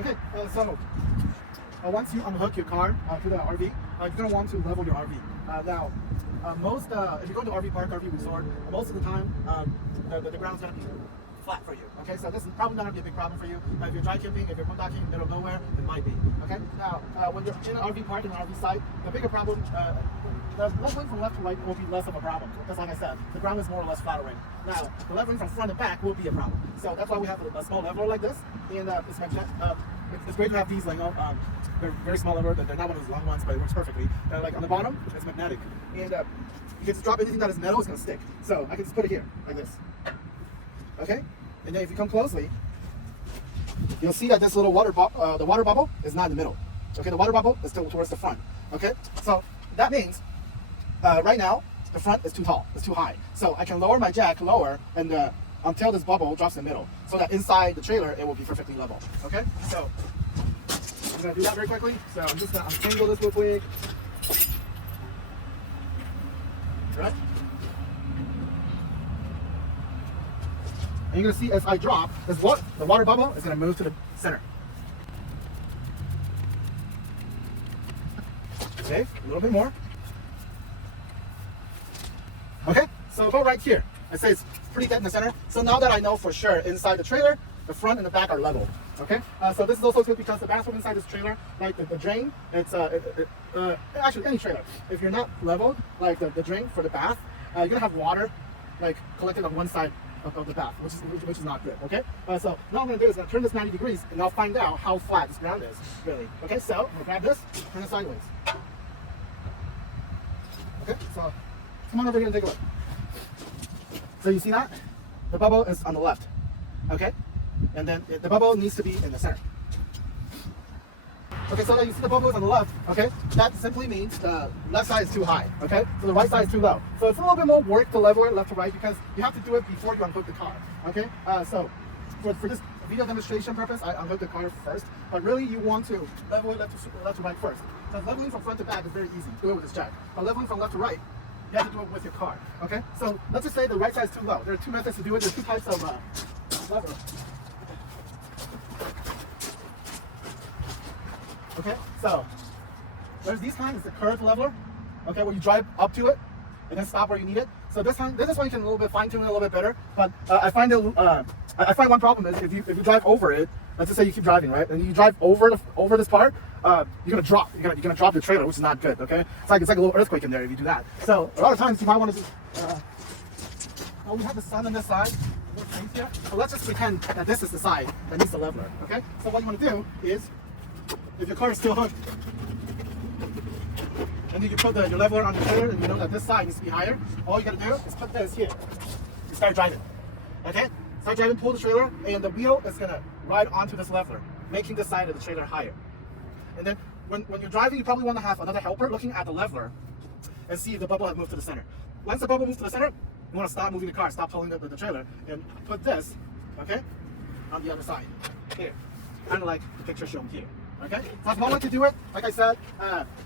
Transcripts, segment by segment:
Okay, so once you unhook your car to the RV, you're going to want to level your RV. Now, if you go to RV park, RV resort, most of the time the ground's going to be flat for you. Okay, so this is probably not going to be a big problem for you. If you're dry camping, if you're boondocking in the middle of nowhere, it might be. Okay, now when you're in an RV park and an RV site, the bigger problem, the leveling from left to right will be less of a problem because, like I said, the ground is more or less flat already. Now, the leveling from front and back will be a problem. So that's why we have a small leveler like this, and it's great to have these, they're very small lever. They're not one of those long ones, but it works perfectly. Like on the bottom, it's magnetic, and you can just drop anything that is metal, it's going to stick. So I can just put it here like this. Okay, and then if you come closely, you'll see that this little the water bubble is not in the middle. Okay, the water bubble is still towards the front. Okay, so that means right now the front is too tall, it's too high. So I can lower my jack lower and until this bubble drops in the middle, so that inside the trailer it will be perfectly level. Okay, so I'm gonna do that very quickly. So I'm just gonna untangle this real quick. Right? And you're gonna see as I drop, the water bubble is gonna move to the center. Okay, a little bit more. Okay, so go right here. I say it's pretty dead in the center. So now that I know for sure inside the trailer, the front and the back are level. Okay, so this is also good because the bathroom inside this trailer, like the drain, it's actually any trailer. If you're not leveled, like the drain for the bath, you're gonna have water like collected on one side of the bath, which is not good. Okay, so now I'm gonna do is I'm gonna turn this 90 degrees and I'll find out how flat this ground is really. Okay, so I'm gonna grab this, turn it sideways. Okay, so come on over here and take a look. So you see that? The bubble is on the left. Okay, and then the bubble needs to be in the center. Okay, so you see the bubble is on the left. Okay, that simply means the left side is too high. Okay, so the right side is too low. So it's a little bit more work to level it left to right because you have to do it before you unhook the car. Okay, so for this video demonstration purpose, I unhook the car first, but really you want to level it left to right first. So leveling from front to back is very easy. Do it with this jack. But leveling from left to right, you have to do it with your car. Okay, so let's just say the right side is too low. There are two methods to do it. There's two types of lever. Okay, so there's these kinds, it's the curved leveler, okay, where you drive up to it and then stop where you need it. So this one you can a little bit fine tune it a little bit better. But I find one problem is if you drive over it, let's just say you keep driving, right, and you drive over this part, you're gonna drop. You're gonna drop your trailer, which is not good. Okay, it's like a little earthquake in there if you do that. So a lot of times you might want to just. Well, we have the sun on this side. Here. So let's just pretend that this is the side that needs the leveler. Okay, so what you want to do is, if your car is still hooked, and then you put your leveler on the trailer, and you know that this side needs to be higher, all you gotta do is put this here. You start driving. Okay? Start driving, pull the trailer, and the wheel is gonna ride onto this leveler, making the side of the trailer higher. And then when you're driving, you probably want to have another helper looking at the leveler and see if the bubble has moved to the center. Once the bubble moves to the center, you want to stop moving the car, stop pulling the trailer, and put this, okay, on the other side. Here. Kind of like the picture shown here. Okay, so that's one way to do it. Like I said,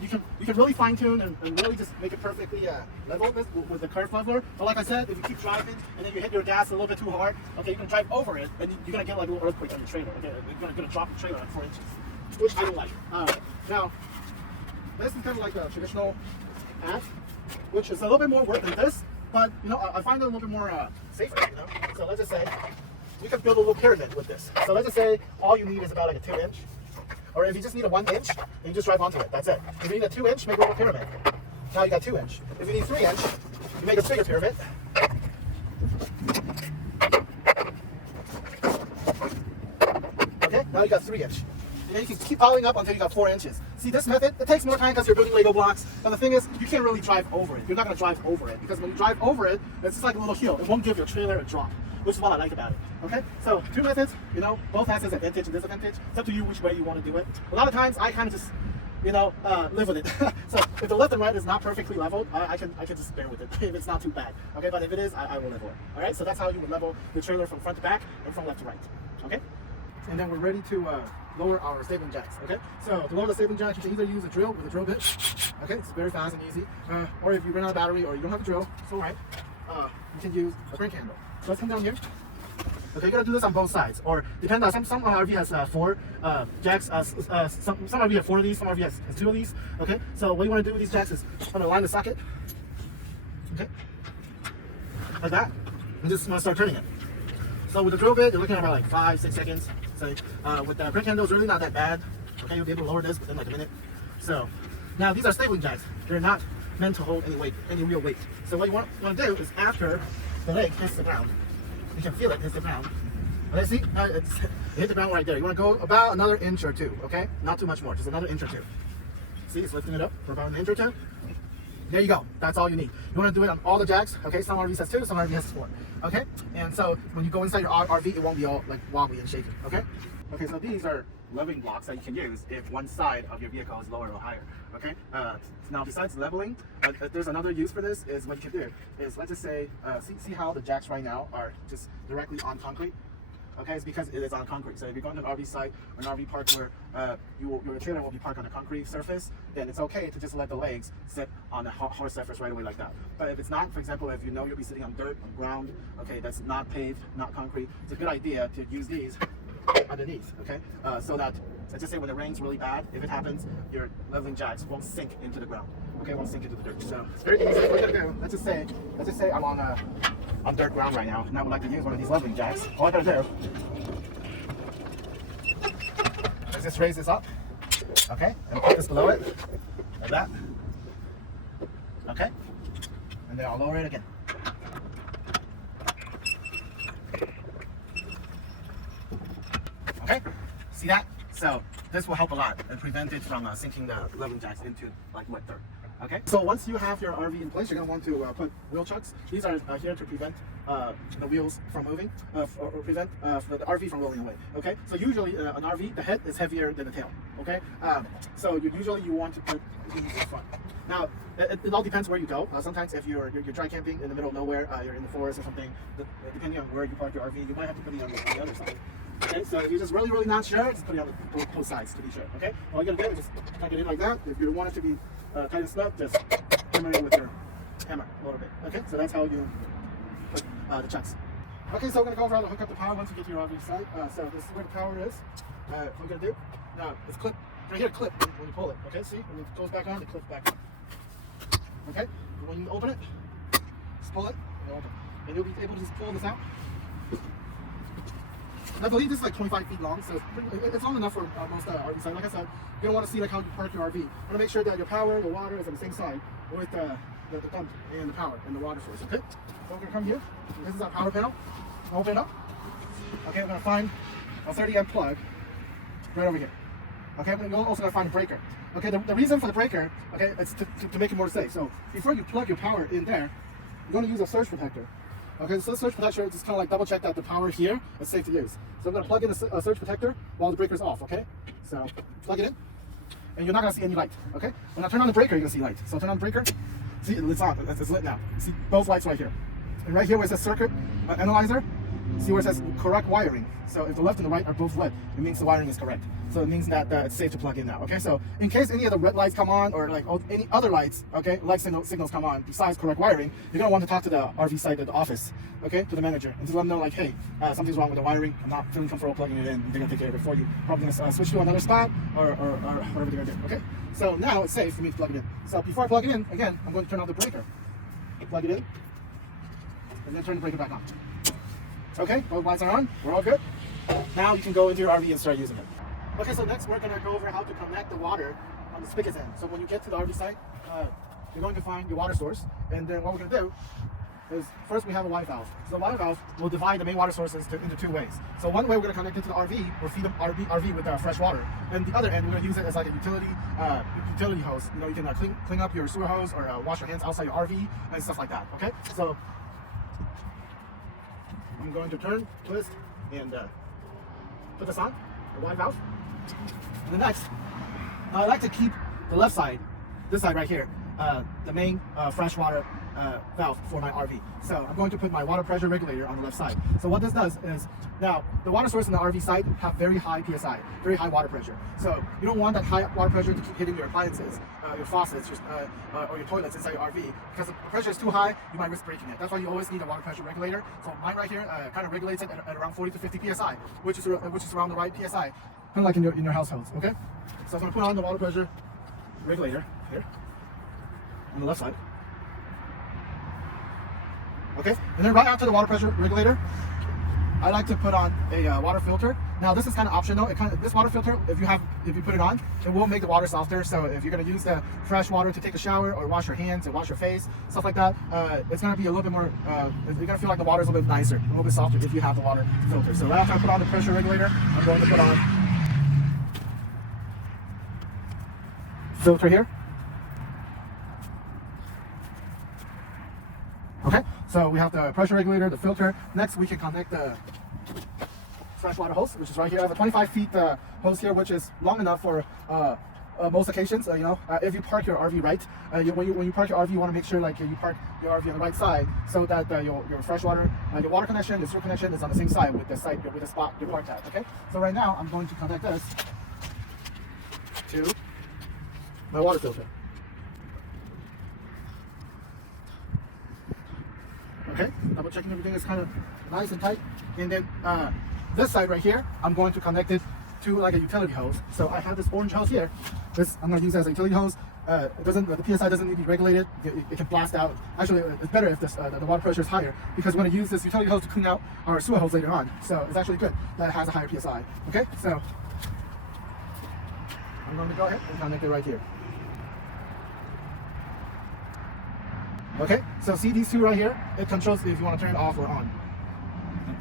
you can really fine tune and really just make it perfectly level with the curved leveler. But like I said, if you keep driving and then you hit your gas a little bit too hard, okay, you can drive over it and you're gonna get like a little earthquake on your trailer. Okay, you're gonna drop the trailer like 4 inches, which I don't like. Now, this is kind of like the traditional path, which is a little bit more work than this, but you know I find it a little bit more safer. You know, so let's just say you can build a little pyramid with this. So let's just say all you need is about like a 2-inch. Or if you just need a 1 inch, you just drive onto it. That's it. If you need a 2 inch, make a little pyramid. Now you got 2 inch. If you need 3 inch, you make a bigger pyramid. Okay, now you got 3 inch. And then you can keep piling up until you got 4 inches. See, this method, it takes more time because you're building Lego blocks. But the thing is, you can't really drive over it. You're not going to drive over it. Because when you drive over it, it's just like a little hill. It won't give your trailer a drop, which is what I like about it. Okay, so 2 methods, you know, both has its advantage and disadvantage. It's up to you which way you want to do it. A lot of times I kind of just, you know, live with it. So if the left and right is not perfectly leveled, I can just bear with it if it's not too bad. Okay, but if it is, I will level it. All right, so that's how you would level the trailer from front to back and from left to right. Okay, and then we're ready to lower our stapling jacks. Okay, so to lower the stapling jacks, you can either use a drill with a drill bit. Okay, it's very fast and easy. Or if you run out of battery or you don't have a drill, it's all right. You can use a crank handle. So let's come down here. Okay, you gotta do this on both sides, or depend on some RV has 4 jacks. Some RV have 4 of these, some RV has 2 of these. Okay, so what you want to do with these jacks is want to line the socket. Okay, like that, and just want to start turning it. So with the drill bit, you're looking at about like 5-6 seconds. So with the crank handle, it's really not that bad. Okay, you'll be able to lower this within like a minute. So now these are stapling jacks. They're not meant to hold any weight, any real weight. So what you want to do is after the leg hits the ground, you can feel it hits the ground. Okay, see, it hit the ground right there. You want to go about another inch or 2. Okay, not too much more, just another inch or 2. See, it's lifting it up for about an inch or 2. There you go. That's all you need. You want to do it on all the jacks. Okay, some RVs has 2, some RVs has 4. Okay, and so when you go inside your RV, it won't be all like wobbly and shaky. Okay. Okay, so these are leveling blocks that you can use if one side of your vehicle is lower or higher. Okay. Now besides leveling, there's another use for this. Is what you can do is, let's just say, see how the jacks right now are just directly on concrete. Okay, it's because it is on concrete. So if you're going to an RV site or an RV park where your trailer will be parked on a concrete surface, then it's okay to just let the legs sit on a hard surface right away like that. But if it's not, for example, if you know you'll be sitting on dirt, on ground, okay, that's not paved, not concrete, it's a good idea to use these underneath, okay? So that, let's just say when it rains really bad, if it happens, your leveling jacks won't sink into the ground, okay? Won't sink into the dirt. So it's very easy. What we're gonna do, let's just say I'm on dirt ground right now, and I would like to use one of these leveling jacks. All I gotta do is just raise this up, okay, and put this below it, like that, okay, and then I'll lower it again. Okay, see that? So this will help a lot and prevent it from sinking the leveling jacks into like wet dirt. Okay, so once you have your RV in place, you're going to want to put wheel chucks. These are here to prevent the wheels from moving or prevent the RV from rolling away. Okay, so usually an RV, the head is heavier than the tail. Okay, so you want to put these in front. Now it all depends where you go. Sometimes if you're dry camping in the middle of nowhere, you're in the forest or something, depending on where you park your RV, you might have to put it on the other side. Okay, so if you're just really not sure, just put it on both sides to be sure. Okay, all you gotta do is just tuck it in like that. If you want it to be tight and snug, just hammer it with your hammer a little bit. Okay, so that's how you put the chucks. Okay, so we're gonna go over how to hook up the power once you get to your RV site. So this is where the power is. What we're gonna do now, it's clip right here. Clip when you pull it. Okay, see when it goes back on, it clips back on. Okay, when you open it, just pull it and open, and you'll be able to just pull this out. I believe this is like 25 feet long, so it's long enough for most RV sites. Like I said, you're gonna want to see like how you park your RV. You want to make sure that your power, the water is on the same side with the pump and the power and the water source. Okay, so we're gonna come here. This is our power panel. Open it up. Okay, we're gonna find a 30 amp plug right over here. Okay, we're also gonna find a breaker. Okay, the reason for the breaker, okay, it's to make it more safe. So before you plug your power in there, you're gonna use a surge protector. Okay, so the surge protector is just kind of like double check that the power here is safe to use. So I'm going to plug in a surge protector while the breaker's off, okay? So plug it in, and you're not going to see any light, okay? When I turn on the breaker, you're going to see light. So turn on the breaker, see, it's on, it's lit now. See both lights right here. And right here where it says circuit analyzer, see where it says correct wiring. So if the left and the right are both lit, it means the wiring is correct. So it means that it's safe to plug in now, okay? So in case any of the red lights come on or like any other lights, okay, light signals come on besides correct wiring, you're gonna want to talk to the RV site at the office, okay, to the manager, and just let them know like, hey, something's wrong with the wiring. I'm not feeling comfortable plugging it in. They're gonna take care of it for you. Probably gonna switch to another spot or whatever they're gonna do, okay? So now it's safe for me to plug it in. So before I plug it in, again, I'm going to turn off the breaker. Plug it in, and then turn the breaker back on. Okay, both lights are on. We're all good. Now you can go into your RV and start using it. Okay, so next we're going to go over how to connect the water on the spigots end. So when you get to the RV site, you're going to find your water source. And then what we're going to do is first we have a Y valve. So the Y valve will divide the main water sources into 2 ways. So one way we're going to connect it to the RV, we'll feed the RV with fresh water. And the other end, we're going to use it as like a utility hose. You know, you can clean up your sewer hose or wash your hands outside your RV and stuff like that. Okay, so I'm going to turn, twist, and put this on, the Y valve. And then next, I like to keep the left side, this side right here, the main fresh water valve for my RV. So I'm going to put my water pressure regulator on the left side. So what this does is, now the water source on the RV side have very high PSI, very high water pressure. So you don't want that high water pressure to keep hitting your appliances, your faucets, or your toilets inside your RV, because if the pressure is too high, you might risk breaking it. That's why you always need a water pressure regulator. So mine right here kind of regulates it at around 40 to 50 PSI, which is around the right PSI, kind of like in your households. Okay. So I'm going to put on the water pressure regulator here on the left side. Okay, and then right after the water pressure regulator, I like to put on a water filter. Now this is kind of optional. This water filter, if you put it on, it will make the water softer. So if you're going to use the fresh water to take a shower or wash your hands and wash your face, stuff like that, it's going to be a little bit more. You're going to feel like the water is a little bit nicer, a little bit softer if you have the water filter. So right after I put on the pressure regulator, I'm going to put on filter here. Okay, so we have the pressure regulator, the filter. Next, we can connect the freshwater hose, which is right here. I have a 25 feet hose here, which is long enough for most occasions. If you park your RV right, when you park your RV, you want to make sure like you park your RV on the right side, so that your freshwater, your water connection, your sewer connection is on the same side with the spot you're parked at. Okay, so right now I'm going to connect this to my water filter. Okay, double checking everything is kind of nice and tight. And then this side right here, I'm going to connect it to like a utility hose. So I have this orange hose here. This I'm going to use as a utility hose. The PSI doesn't need to be regulated. It can blast out. Actually, it's better if the water pressure is higher, because we're going to use this utility hose to clean out our sewer hose later on. So it's actually good that it has a higher PSI. Okay, so I'm going to go ahead and connect it right here. Okay, so see these two right here? It controls if you want to turn it off or on,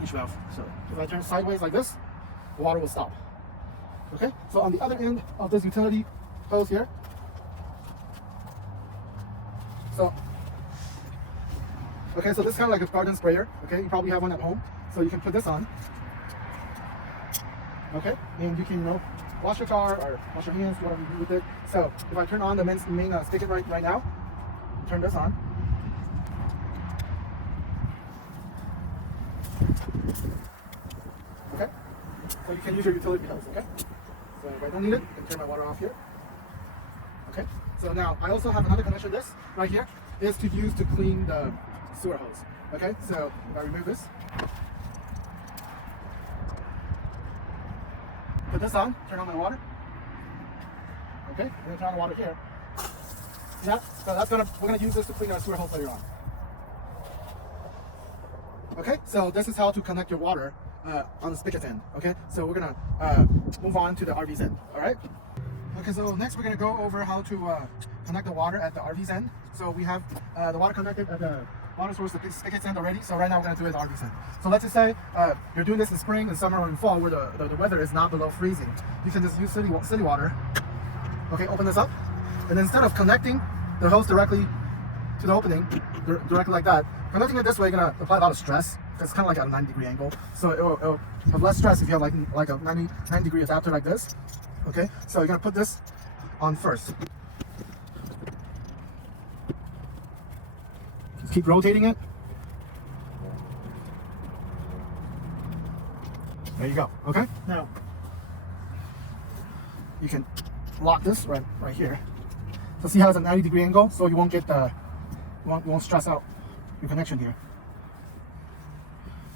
each valve. So if I turn it sideways like this, the water will stop. Okay, so on the other end of this utility hose here, so this is kind of like a garden sprayer. Okay, you probably have one at home, so you can put this on. Okay, and you can wash your car or wash your hands, whatever you do with it. So if I turn on the main spigot right now, turn this on. Okay, so you can use your utility hose. Okay, so if I don't need it, I can turn my water off here. Okay, so now I also have another connection. This right here is to use to clean the sewer hose. Okay, so if I remove this, put this on, turn on my water. Okay, and then turn on the water here. Yeah, so we're gonna use this to clean our sewer hose later on. Okay, so this is how to connect your water on the spigot end. Okay, so we're gonna move on to the RV's end. All right. Okay, so next we're gonna go over how to connect the water at the RV's end. So we have the water connected at the water source, the spigot's end already. So right now we're gonna do it at the RV's end. So let's just say you're doing this in spring, in summer, or in fall, where the weather is not below freezing. You can just use city water. Okay, open this up, and instead of connecting the hose directly to the opening, directly like that, connecting it this way, you're gonna apply a lot of stress. It's kind of like at a 90-degree angle, so it'll have less stress if you have like a 90-degree adapter like this. Okay, so you're gonna put this on first. Just keep rotating it. There you go. Okay, now you can lock this right here. So see how it's a 90-degree angle, so you won't get you won't stress out your connection here.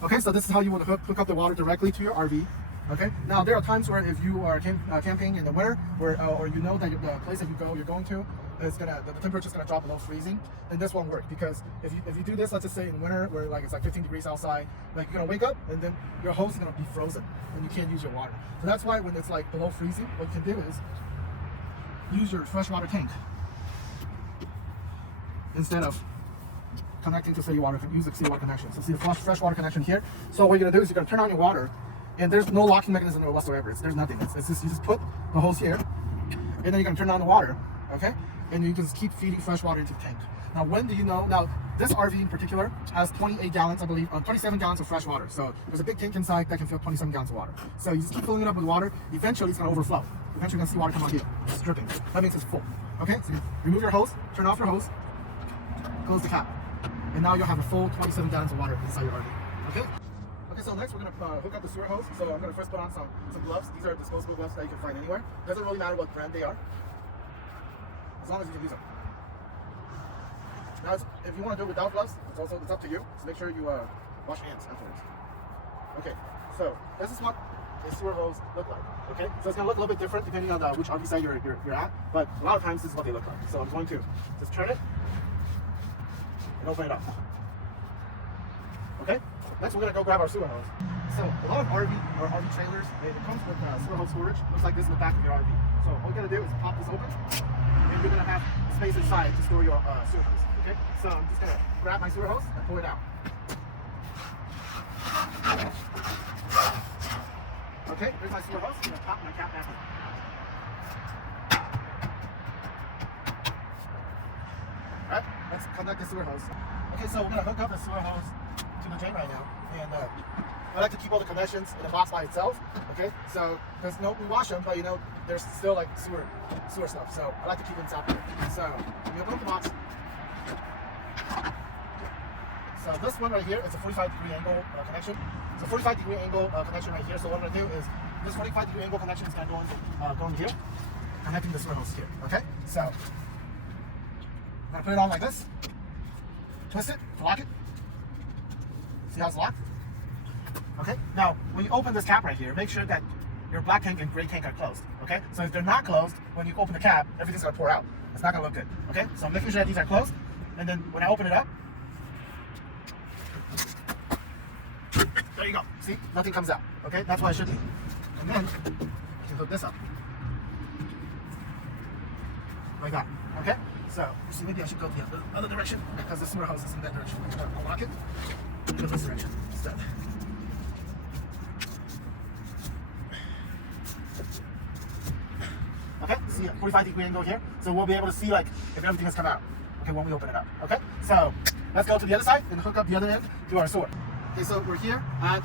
Okay, so this is how you want to hook up the water directly to your RV. Okay, now there are times where if you are camping in the winter, or you know that the place that you're going to is the temperature is gonna drop below freezing, then this won't work, because if you do this, let's just say in winter where it's like 15 degrees outside, like you're gonna wake up and then your hose is gonna be frozen and you can't use your water. So that's why when it's like below freezing, what you can do is use your freshwater tank instead of connecting to city water. Use the city water connection. So see the freshwater connection here. So what you're gonna do is you're gonna turn on your water, and there's no locking mechanism whatsoever. There's nothing. It's just you just put the hose here, and then you're gonna turn on the water. Okay, and you can just keep feeding fresh water into the tank. Now, when do you know? Now, this RV in particular has 28 gallons, I believe, 27 gallons of fresh water. So there's a big tank inside that can fill 27 gallons of water. So you just keep filling it up with water. Eventually, it's gonna overflow. Eventually, you're gonna see water come out here. It's dripping. That means it's full. Okay, so you remove your hose, turn off your hose, close the cap. and now you'll have a full 27 gallons of water inside your RV. Okay? Okay, so next we're going to hook up the sewer hose. So I'm going to first put on some gloves. These are disposable gloves that you can find anywhere. Doesn't really matter what brand they are, as long as you can use them. Now, if you want to do it without gloves, it's up to you. So make sure you wash hands afterwards. Okay, so this is what the sewer hose look like. Okay, so it's going to look a little bit different depending on which RV site you're at, but a lot of times this is what they look like. So I'm going to just turn it and open it up. Okay, next we're going to go grab our sewer hose. So a lot of RV trailers, it comes with sewer hose storage. Looks like this in the back of your RV. So all you got to do is pop this open, and you're going to have space inside to store your sewer hose. Okay, so I'm just going to grab my sewer hose and pull it out. Okay, here's my sewer hose. I'm going to pop my cap back in. Alright, let's connect the sewer hose. Okay, so we're going to hook up the sewer hose to the drain right now. And I like to keep all the connections in the box by itself. Okay, so, because we wash them, but you know, there's still like sewer stuff. So I like to keep it inside there. So, we open up the box. So this one right here is a 45-degree angle connection. It's a 45-degree angle connection right here. So what I'm going to do is this 45-degree angle connection is going to go in here, connecting the sewer hose here. Okay, so I'm going to put it on like this, twist it to lock it. See how it's locked? Okay, now when you open this cap right here, make sure that your black tank and gray tank are closed. Okay, so if they're not closed, when you open the cap, everything's going to pour out. It's not going to look good. Okay, so I'm making sure that these are closed, and then when I open it up, there you go. See? Nothing comes out. Okay? That's what it should be. And then you can hook this up. Like that. Okay? So, you see, maybe I should go the other direction because the sewer hose is in that direction. I'll lock it. Go this direction instead. Okay? See a 45-degree angle here. So we'll be able to see like if everything has come out. Okay, when we open it up. Okay? So let's go to the other side and hook up the other end to our sewer. Okay, so we're here at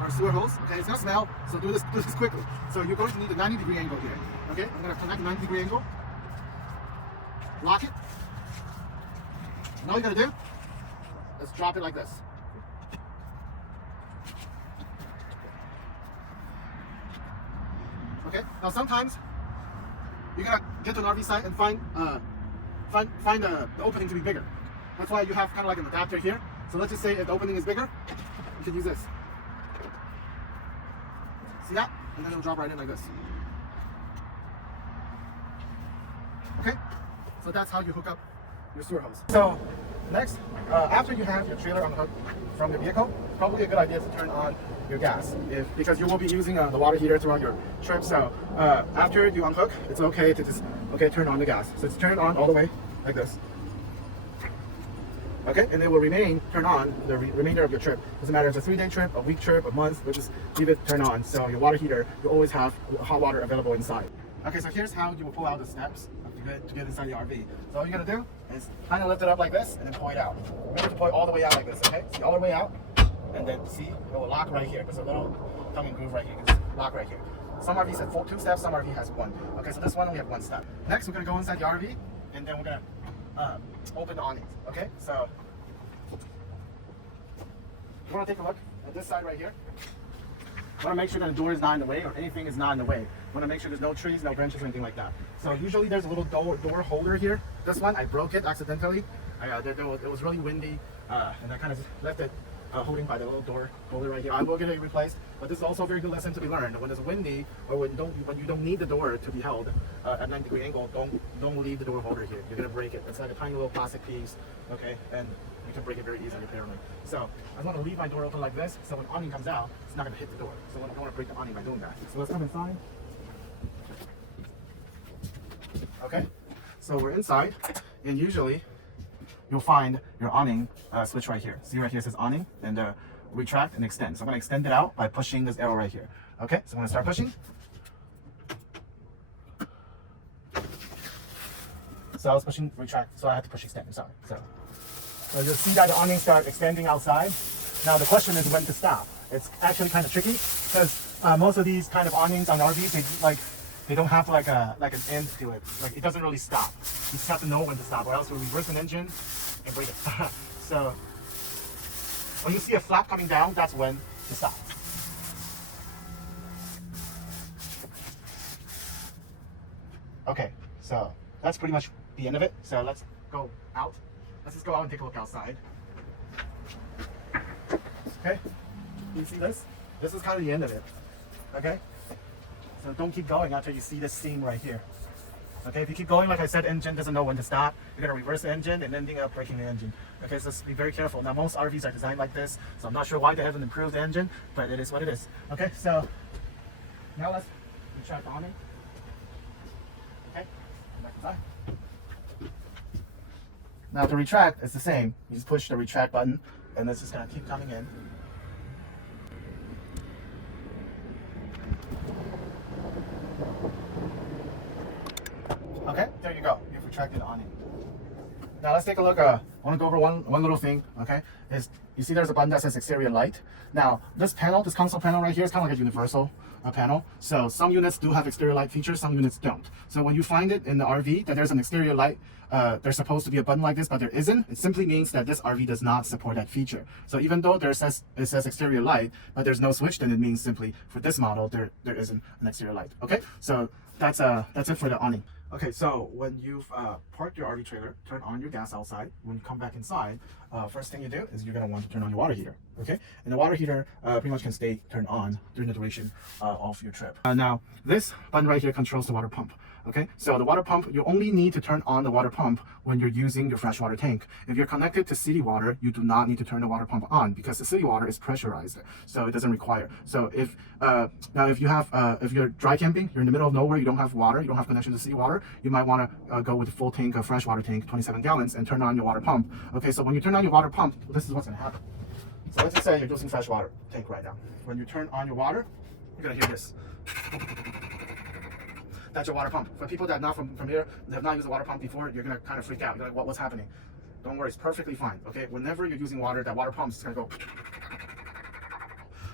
our sewer hose. Okay, it's gonna smell, so do this quickly. So you're going to need a 90-degree angle here. Okay, I'm gonna connect the 90-degree angle, lock it, and all you gotta do is drop it like this. Okay, now sometimes you're gonna get to an RV site and find the opening to be bigger. That's why you have kind of like an adapter here. So let's just say if the opening is bigger, you can use this. See that? And then it'll drop right in like this. Okay? So that's how you hook up your sewer hose. So next, after you have your trailer unhooked from your vehicle, it's probably a good idea to turn on your gas because you will be using the water heater throughout your trip. So after you unhook, it's okay to just turn on the gas. So it's turned on all the way like this. Okay, and it will remain turned on the remainder of your trip. Doesn't matter if it's a 3-day trip, a week trip, a month, we'll just leave it turned on. So your water heater, you always have hot water available inside. Okay, so here's how you will pull out the steps to get inside the RV. So all you gotta do is kind of lift it up like this and then pull it out. Remember to pull it all the way out like this, okay? See, all the way out, and then see, it will lock right here. There's a little tongue and groove right here. You can just lock right here. Some RVs have 2 steps, some RV has 1. Okay, so this one only have 1 step. Next, we're gonna go inside the RV, and then we're gonna open the awnings. Okay, so you want to take a look at this side right here. You want to make sure that the door is not in the way or anything is not in the way. You want to make sure there's no trees, no branches, or anything like that. So usually there's a little door holder here. This one, I broke it accidentally. It was really windy, and I kind of left it holding by the little door holder right here. I will get it replaced, but this is also a very good lesson to be learned. When it's windy or when you don't need the door to be held at 90-degree angle, don't leave the door holder here. You're gonna break it. It's like a tiny little plastic piece, okay, and you can break it very easily apparently. So I want to leave my door open like this, so when awning comes out, it's not gonna hit the door. So I don't want to break the awning by doing that. So let's come inside. Okay, so we're inside, and usually you'll find your awning switch right here. See right here it says awning, and retract and extend. So I'm going to extend it out by pushing this arrow right here. Okay, so I'm going to start pushing. So I was pushing retract, so I had to push extend. Sorry. So you'll see that the awning start extending outside. Now the question is when to stop. It's actually kind of tricky because most of these kind of awnings on RVs, they don't have like an end to it. Like it doesn't really stop. You just have to know when to stop, or else you'll reverse an engine and break it. So when you see a flap coming down, that's when to stop. Okay, so that's pretty much the end of it. So let's go out. Let's just go out and take a look outside. Okay, you see this? This is kind of the end of it. Okay, so don't keep going until you see this seam right here. Okay, if you keep going, like I said, engine doesn't know when to stop. You're gonna reverse the engine and ending up breaking the engine. Okay, so just be very careful. Now most RVs are designed like this, so I'm not sure why they haven't improved the engine, but it is what it is. Okay, so now let's retract the awning. Okay, back inside. Now to retract, it's the same. You just push the retract button, and it's just gonna keep coming in. Okay, there you go. You've retracted the awning. Now let's take a look. I want to go over one little thing. Okay, is you see there's a button that says exterior light. Now this panel, this console panel right here, is kind of like a universal panel. So some units do have exterior light features, some units don't. So when you find it in the RV that there's an exterior light, there's supposed to be a button like this, but there isn't. It simply means that this RV does not support that feature. So even though it says exterior light, but there's no switch, then it means simply for this model there isn't an exterior light. Okay, so that's it for the awning. Okay, so when you've parked your RV trailer, turn on your gas outside. When you come back inside, first thing you do is you're gonna want to turn on your water heater. Okay, and the water heater pretty much can stay turned on during the duration of your trip. Now, this button right here controls the water pump. Okay, so the water pump, you only need to turn on the water pump when you're using your freshwater tank. If you're connected to city water, you do not need to turn the water pump on because the city water is pressurized, so it doesn't require. So if now if you have if you're dry camping, you're in the middle of nowhere, you don't have water, you don't have connection to city water, you might want to go with a full tank of freshwater tank, 27 gallons, and turn on your water pump. Okay, so when you turn on your water pump, this is what's going to happen. So let's just say you're using freshwater tank right now. When you turn on your water, you're going to hear this. That's your water pump. For people that are not from here, that have not used a water pump before, you're gonna kind of freak out. You're like, what's happening? Don't worry, it's perfectly fine. Okay, whenever you're using water, that water pump is gonna go.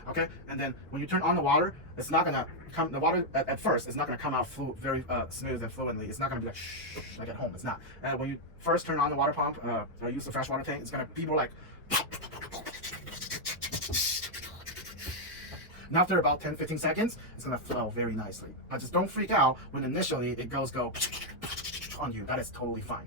Okay, and then when you turn on the water, it's not gonna come. The water at first, it's not gonna come out very smooth and fluently. It's not gonna be like shh, like at home. It's not. And when you first turn on the water pump, or use the freshwater tank, it's gonna be more like. And after about 10-15 seconds, it's gonna flow very nicely. But just don't freak out when initially it go on you. That is totally fine.